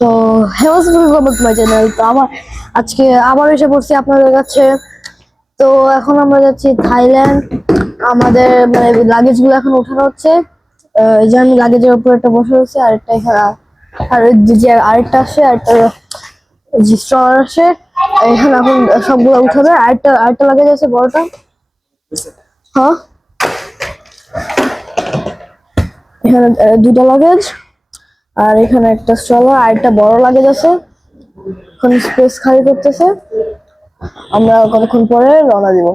তো my channel. তো আমার আজকে আবার এসে পড়ছি আপনাদের কাছে। তো এখন আমরা যাচ্ছি থাইল্যান্ড। আমাদের মানে লাগেজ গুলো এখন ওঠানো হচ্ছে। এই যে আমি লাগেজের উপর একটা বসে রয়েছে, আরেকটা এখানে, আর যে আরেকটা আসে, আরেকটা যে স্ট্রলার আসে, এখানে এখন সবগুলো উঠাবে। আরেকটা আরেকটা লাগেজ আছে বড়টা। হ্যাঁ, এখানে দুটো লাগেজ, আর এখানে একটা স্ট্রলার, আরেকটা বড় লাগেজ আছে। এখন স্পেস খালি করতেছে, আমরা কতক্ষণ পরে রওনা দিব।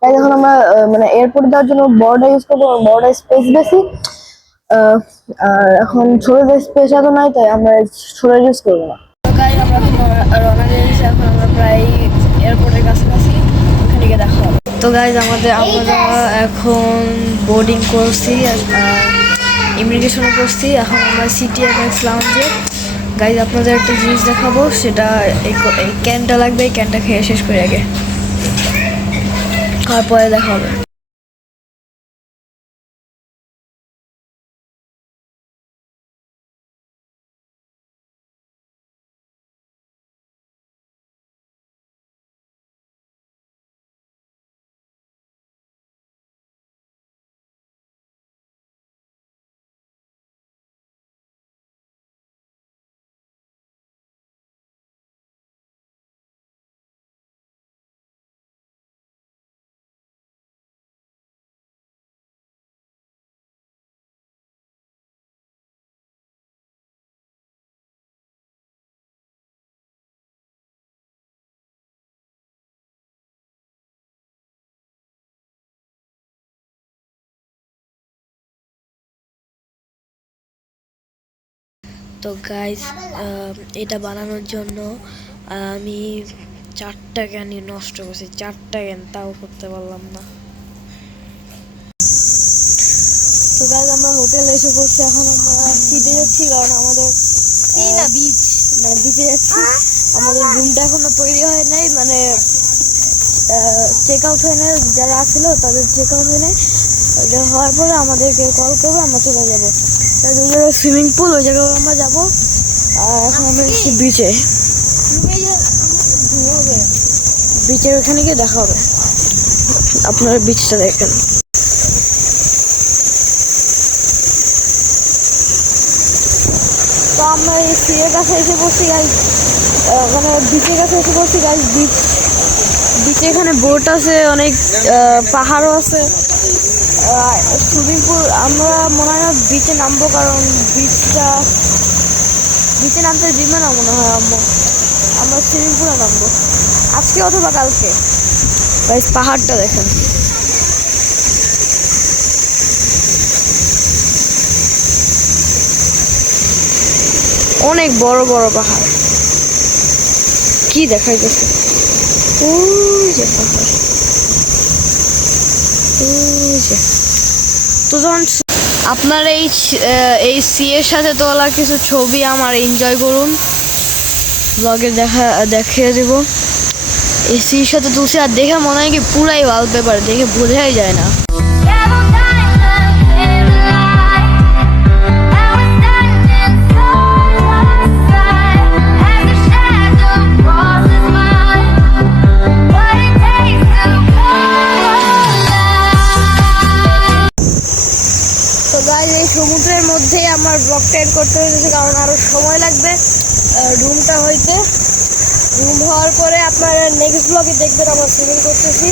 তাই এখন আমরা মানে এয়ারপোর্ট যাওয়ার জন্য বড়টা ইউজ করবো, বড়টা স্পেস বেশি। আর এখন ছোটদের স্পেস এত নাই, তাই আমরা ছোট ইউজ করবো না। আমরা এখন রওনা দিয়েছি, এখন আমরা প্রায় এয়ারপোর্টের কাছাকাছি, ওখানে গিয়ে দেখা হবে। তো গাইজ আমরা এখন বোর্ডিং করছি, ইমিগ্রেশনও করছি। এখন আমরা সিটিএমএক্স লাউঞ্জে। গাইজ আপনাদের একটা জিনিস দেখাবো, সেটা এই ক্যানটা লাগবে, এই ক্যানটা খেয়ে শেষ করি আগে, তারপরে দেখা হবে। তো গাইজ এটা বানানোর জন্য আমি 4টা ক্যানই নষ্ট করছি, 4টা ক্যান, তাও করতে পারলাম না। তো গাইজ আমরা হোটেলে এসে পড়ছি, এখন আমরা সিটে যাচ্ছি, কারণ আমাদের বিচ মানে বিচে যাচ্ছি। আমাদের রুমটা এখনো তৈরি হয় নাই, মানে চেক আউট হয় নাই, যারা আসছিল তাদের চেক আউট হয় নাই। ওইটা হওয়ার পরে আমাদেরকে কল করবো, আমরা চলে যাবো। তাদের জায়গায় সুইমিং পুল, ওই জায়গায় আমরা যাবো। আর এখন আমরা বিচে, বিচের ওখানে গিয়ে দেখা হবে। আপনারা বিচটা দেখেন। তো আমরা এই সিয়ের কাছে এসে পড়ছি গাইজ, মানে বিচের কাছে এসে পড়ছি গাইজ। বিচে এখানে বোট আছে, অনেক পাহাড়ও আছে, সুইমিং পুল। আমরা মনে হয় না বিচে নামবো, কারণ বিচে নামতে দিবে না মনে হয় আম্মু। আমরা সুইমিং পুলে নামবো আজকে অথবা কালকে। গাইজ পাহাড়টা দেখেন, অনেক বড় বড় পাহাড়। কি দেখাইতেছে ওই যে পাহাড়, ওই যে। তো যখন আপনার এই সি এর সাথে তোলা কিছু ছবি আমার এনজয় করুন, ব্লগে দেখিয়ে দেবো। এই সির সাথে তুলছি, আর দেখে মনে হয় কি পুরাই ওয়ালপেপার, দেখে বোঝাই যায় না। এই সমুদ্রের মধ্যেই আমার ব্লগটা এড করতে হয়েছে, কারণ আরো সময় লাগবে রুমটা হইতে। রুম হওয়ার পরে আপনারা নেক্সট ব্লগে দেখবেন আমরা সুইমিং করতেছি।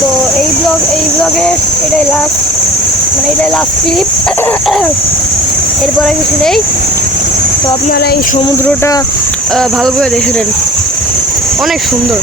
তো এই ব্লগে এটাই লাস্ট ক্লিপ, এরপরে কিছু নেই। তো আপনারা এই সমুদ্রটা ভালো করে দেখে নেন, অনেক সুন্দর।